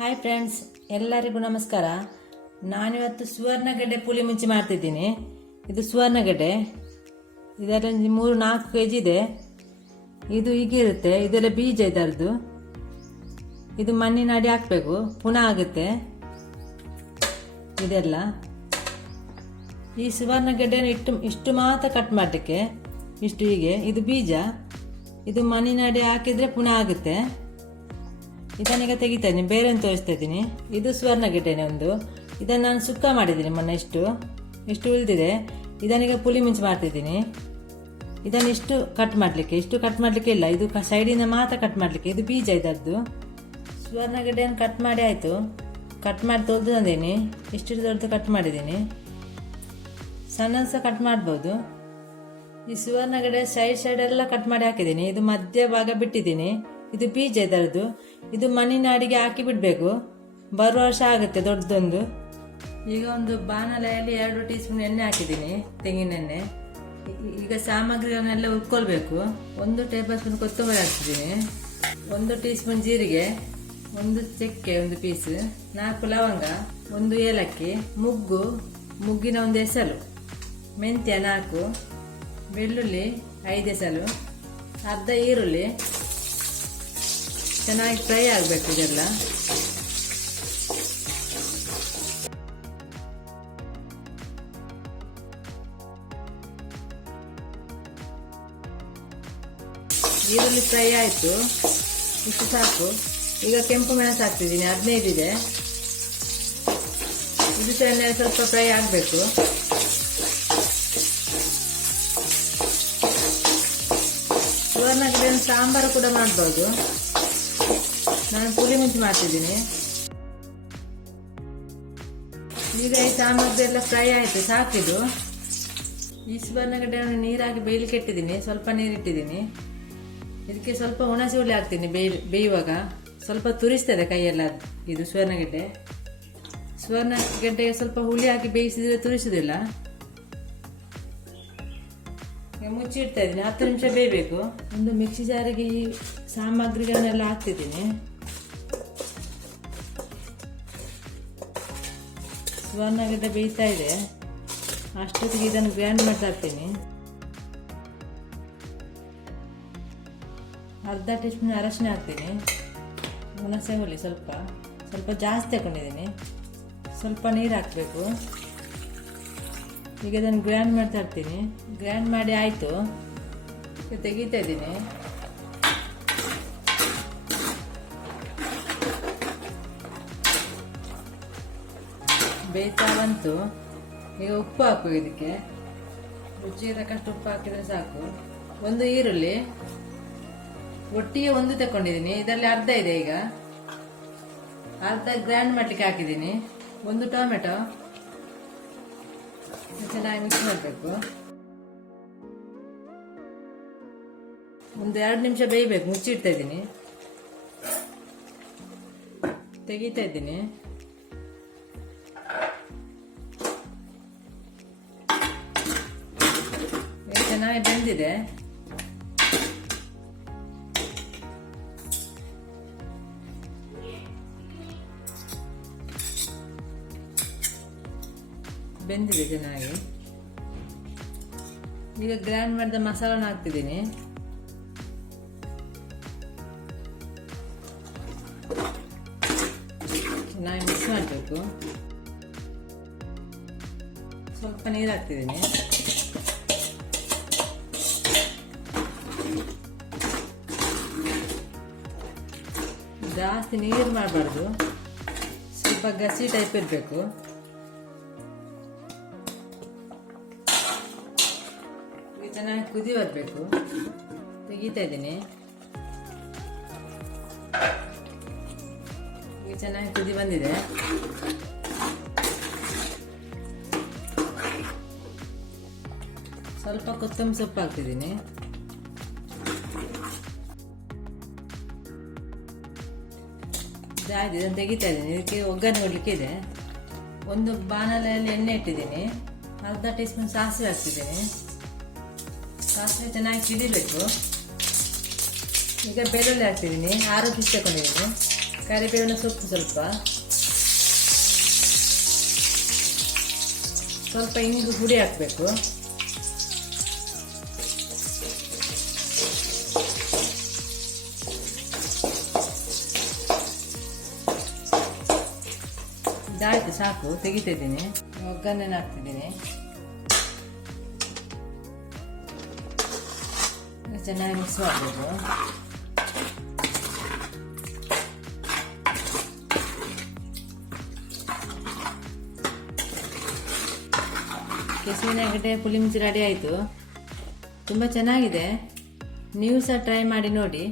Hi friends, ಎಲ್ಲರಿಗೂ ನಮಸ್ಕಾರ. ನಾನಿವತ್ತು ಸುವರ್ಣಗಡ್ಡೆ ಪುಳಿ ಮುಂಚಿ ಮಾಡ್ತಿದ್ದೀನಿ. ಇದು ಸುವರ್ಣಗಡ್ಡೆ, ಇದರಲ್ಲಿ 3-4 kg ಇದೆ. ಇದು ಹೀಗಿರುತ್ತೆ, ಇದೆಲ್ಲ ಬೀಜ ಇದರದ್ದು. ಇದು ಮಣ್ಣಿನ ಅಡಿ ಹಾಕಬೇಕು, ಪುನಃ ಆಗುತ್ತೆ ಇದೆಲ್ಲ. ಈ ಸುವರ್ಣಗಡ್ಡೆಯನ್ನು ಇಷ್ಟು ಮಾತ್ರ ಕಟ್ ಮಾಡಲಿಕ್ಕೆ, ಇಷ್ಟು ಹೀಗೆ. ಇದು ಬೀಜ, ಇದು ಮಣ್ಣಿನ ಅಡಿ ಹಾಕಿದರೆ ಪುನಃ ಆಗುತ್ತೆ. ಇದನ್ನೀಗ ತೆಗಿತಾ ಇದ್ದೀನಿ, ಬೇರೆ ಒಂದು ತೋರಿಸ್ತಾ ಇದ್ದೀನಿ. ಇದು ಸುವರ್ಣಗಡ್ಡೆನೇ ಒಂದು. ಇದನ್ನು ನಾನು ಸುಕ್ಕ ಮಾಡಿದ್ದೀನಿ ಮೊನ್ನೆ. ಇಷ್ಟು ಉಳಿದಿದೆ. ಇದನ್ನೀಗ ಪುಳಿ ಮುಂಚಿ ಮಾಡ್ತಿದ್ದೀನಿ. ಇದನ್ನು ಇಷ್ಟು ಕಟ್ ಮಾಡಲಿಕ್ಕೆ ಇಲ್ಲ, ಇದು ಸೈಡಿಂದ ಮಾತ್ರ ಕಟ್ ಮಾಡಲಿಕ್ಕೆ. ಇದು ಬೀಜ ಇದರದ್ದು. ಸುವರ್ಣಗಡ್ಡೆಯನ್ನು ಕಟ್ ಮಾಡಿ ಆಯಿತು. ಕಟ್ ಮಾಡಿ ತೊಳೆದು ತಂದೇನೆ. ಇಷ್ಟು ದೊಡ್ಡದು ಕಟ್ ಮಾಡಿದ್ದೀನಿ. ಸಣ್ಣ ಸಹ ಕಟ್ ಮಾಡ್ಬೋದು. ಈ ಸುವರ್ಣಗಡ್ಡೆ ಸೈಡ್ ಎಲ್ಲ ಕಟ್ ಮಾಡಿ ಹಾಕಿದ್ದೀನಿ. ಇದು ಮಧ್ಯ ಭಾಗ ಬಿಟ್ಟಿದ್ದೀನಿ. ಇದು ಬೀಜ ಇದರದ್ದು. ಇದು ಮಣ್ಣಿನ ಅಡಿಗೆ ಹಾಕಿ ಬಿಡಬೇಕು. ಬರುವ ವರ್ಷ ಆಗುತ್ತೆ ದೊಡ್ಡದೊಂದು. ಈಗ ಒಂದು ಬಾಣಲೆಯಲ್ಲಿ 2 ಟೀ ಸ್ಪೂನ್ ಎಣ್ಣೆ ಹಾಕಿದ್ದೀನಿ, ತೆಂಗಿನೆಣ್ಣೆ. ಈಗ ಸಾಮಗ್ರಿಗಳನ್ನೆಲ್ಲ ಹುರ್ಕೊಳ್ಬೇಕು. 1 ಟೇಬಲ್ ಸ್ಪೂನ್ ಕೊತ್ತಂಬರಿ ಹಾಕ್ತಿದ್ದೀನಿ, 1 ಟೀ ಸ್ಪೂನ್ ಜೀರಿಗೆ, 1 ಚಕ್ಕೆ 1 ಪೀಸ್, 4 ಲವಂಗ, 1 ಏಲಕ್ಕಿ, ಮುಗ್ಗಿನ 1 ಎಸಳು, ಮೆಂತ್ಯ 4, ಬೆಳ್ಳುಳ್ಳಿ 5 ಎಸಳು, ಅರ್ಧ ಈರುಳ್ಳಿ. ಚೆನ್ನಾಗಿ ಫ್ರೈ ಆಗಬೇಕು ಇದೆಲ್ಲ. ಈರುಳ್ಳಿ ಫ್ರೈ ಆಯಿತು, ಇಷ್ಟು ಸಾಕು. ಈಗ ಕೆಂಪು ಮೆಣಸು ಹಾಕ್ತಿದ್ದೀನಿ, 15 ಇದೆ. ಇದು ಸಹ ಸ್ವಲ್ಪ ಫ್ರೈ ಆಗಬೇಕು. ಸುವರ್ಣಗಡ್ಡೆ ಸಾಂಬಾರು ಕೂಡ ಮಾಡ್ಬೋದು. ನಾನು ಪುಳಿ ಮುಂಚಿ ಮಾಡ್ತಿದ್ದೀನಿ. ಈಗ ಈ ಸಾಂಬಾರ್ದು ಎಲ್ಲ ಫ್ರೈ ಆಯಿತು, ಸಾಕಿದು. ಈ ಸುವರ್ಣಗಡ್ಡೆಯನ್ನು ನೀರಾಗಿ ಬೇಯಲಿಕ್ಕೆ ಇಟ್ಟಿದ್ದೀನಿ, ಸ್ವಲ್ಪ ನೀರಿಟ್ಟಿದ್ದೀನಿ. ಇದಕ್ಕೆ ಸ್ವಲ್ಪ ಹುಣಸೆ ಹುಳಿ ಹಾಕ್ತೀನಿ. ಬೇಯುವಾಗ ಸ್ವಲ್ಪ ತುರಿಸ್ತದೆ ಕೈಯೆಲ್ಲ. ಇದು ಸುವರ್ಣಗಡ್ಡೆಗೆ ಸ್ವಲ್ಪ ಹುಳಿ ಹಾಕಿ ಬೇಯಿಸಿದ್ರೆ ತುರಿಸುವುದಿಲ್ಲ. ಮುಚ್ಚಿ ಇಡ್ತಾ ಇದ್ದೀನಿ, 10 ನಿಮಿಷ ಬೇಯಬೇಕು. ಒಂದು ಮಿಕ್ಸಿ ಜಾರಿಗೆ ಈ ಸಾಮಗ್ರಿಗಳನ್ನೆಲ್ಲ ಹಾಕ್ತಿದ್ದೀನಿ. ಸುವರ್ಣಗಡ್ಡೆ ಬೇಯ್ತಾ ಇದೆ, ಅಷ್ಟೊತ್ತಿಗೆ ಇದನ್ನು ಗ್ರೈಂಡ್ ಮಾಡ್ತಾ ಇರ್ತೀನಿ. ಅರ್ಧ ಟೀ ಸ್ಪೂನ್ ಅರಶಿನ ಹಾಕ್ತೀನಿ. ಹುಣಸೆ ಹುಳಿ ಸ್ವಲ್ಪ ಜಾಸ್ತಿ ಹಾಕೊಂಡಿದ್ದೀನಿ. ಸ್ವಲ್ಪ ನೀರು ಹಾಕಬೇಕು. ಈಗ ಇದನ್ನು ಗ್ರೈಂಡ್ ಮಾಡ್ತಾ ಇರ್ತೀನಿ. ಗ್ರೈಂಡ್ ಮಾಡಿ ಆಯಿತು, ತೆಗಿತಾ ಇದ್ದೀನಿ. ಬೇಯ್ತಾ ಬಂತು. ಈಗ ಉಪ್ಪು ಹಾಕು. ಇದಕ್ಕೆ ರುಚಿಗೆ ತಕ್ಕಷ್ಟು ಉಪ್ಪು ಹಾಕಿದ್ರೆ ಸಾಕು. 1 ಈರುಳ್ಳಿ ಒಟ್ಟಿಗೆ 1 ತಗೊಂಡಿದ್ದೀನಿ. ಇದರಲ್ಲಿ ಅರ್ಧ ಇದೆ. ಈಗ ಅರ್ಧ ಗ್ರೈಂಡ್ ಮಾಡ್ಲಿಕ್ಕೆ ಹಾಕಿದ್ದೀನಿ. 1 ಟೊಮೆಟೊ ಚೆನ್ನಾಗಿ ಮಿಕ್ಸ್ ಮಾಡಬೇಕು. ಒಂದು 2 ನಿಮಿಷ ಬೇಯಬೇಕು. ಮುಚ್ಚಿಡ್ತಾ ಇದ್ದೀನಿ, ತೆಗಿತಾ ಇದ್ದೀನಿ. ಚೆನ್ನಾಗಿ ಬೆಂದಿದೆ. ಚೆನ್ನಾಗಿ. ಈಗ ಗ್ರೈಂಡ್ ಮಾಡಿದ ಮಸಾಲನ ಹಾಕ್ತಿದ್ದೀನಿ. ಚೆನ್ನಾಗಿ ಮಿಕ್ಸ್ ಮಾಡಬೇಕು. ಸ್ವಲ್ಪ ನೀರು ಹಾಕ್ತಿದ್ದೀನಿ. ಜಾಸ್ತಿ ನೀರು ಮಾಡಬಾರ್ದು, ಸ್ವಲ್ಪ ಗಸಿ ಟೈಪ್ ಇರಬೇಕು. ಚೆನ್ನಾಗಿ ಕುದಿ ಬರಬೇಕು. ತೆಗಿತಾ ಇದ್ದೀನಿ. ಈಗ ಚೆನ್ನಾಗಿ ಕುದಿ ಬಂದಿದೆ. ಸ್ವಲ್ಪ ಕೊತ್ತಂಬರಿ ಸೊಪ್ಪು ಹಾಕ್ತಿದ್ದೀನಿ. ಇದಾಗಿದೆ, ಇದನ್ನು ತೆಗಿತಾ ಇದ್ದೀನಿ. ಇದಕ್ಕೆ ಒಗ್ಗರಣೆ ಕೊಡಲಿಕ್ಕೆ ಇದೆ. ಒಂದು ಬಾಣಲೆಯಲ್ಲಿ ಎಣ್ಣೆ ಇಟ್ಟಿದ್ದೀನಿ. ಅರ್ಧ ಟೀ ಸ್ಪೂನ್ ಸಾಸಿವೆ ಹಾಕ್ತಿದ್ದೀನಿ. ಸಾಸಿವೆ ಚೆನ್ನಾಗಿ ಸಿಡಿಬೇಕು. ಈಗ ಬೆಳ್ಳುಳ್ಳಿ ಹಾಕ್ತಿದ್ದೀನಿ, 6 ಪೀಸ್ ತಗೊಂಡಿದ್ದೀನಿ. ಕರಿಬೇವಿನ ಸೊಪ್ಪು ಸ್ವಲ್ಪ ಇಂಗು ಹುಡಿ ಹಾಕಬೇಕು. ಇದಾಯ್ತು, ಸಾಕು, ತೆಗಿತಾ ಇದ್ದೀನಿ. ಒಗ್ಗರಣೆನ ಹಾಕ್ತಿದ್ದೀನಿ. ಚೆನ್ನಾಗಿ ಮಿಕ್ಸ್ ಮಾಡಬೇಕು. ಕೆಸುವಿನಗಡ್ಡೆ ಪುಳಿಮುಂಚಿ ರೆಡಿ ಆಯಿತು. ತುಂಬ ಚೆನ್ನಾಗಿದೆ. ನೀವು ಸಹ ಟ್ರೈ ಮಾಡಿ ನೋಡಿ.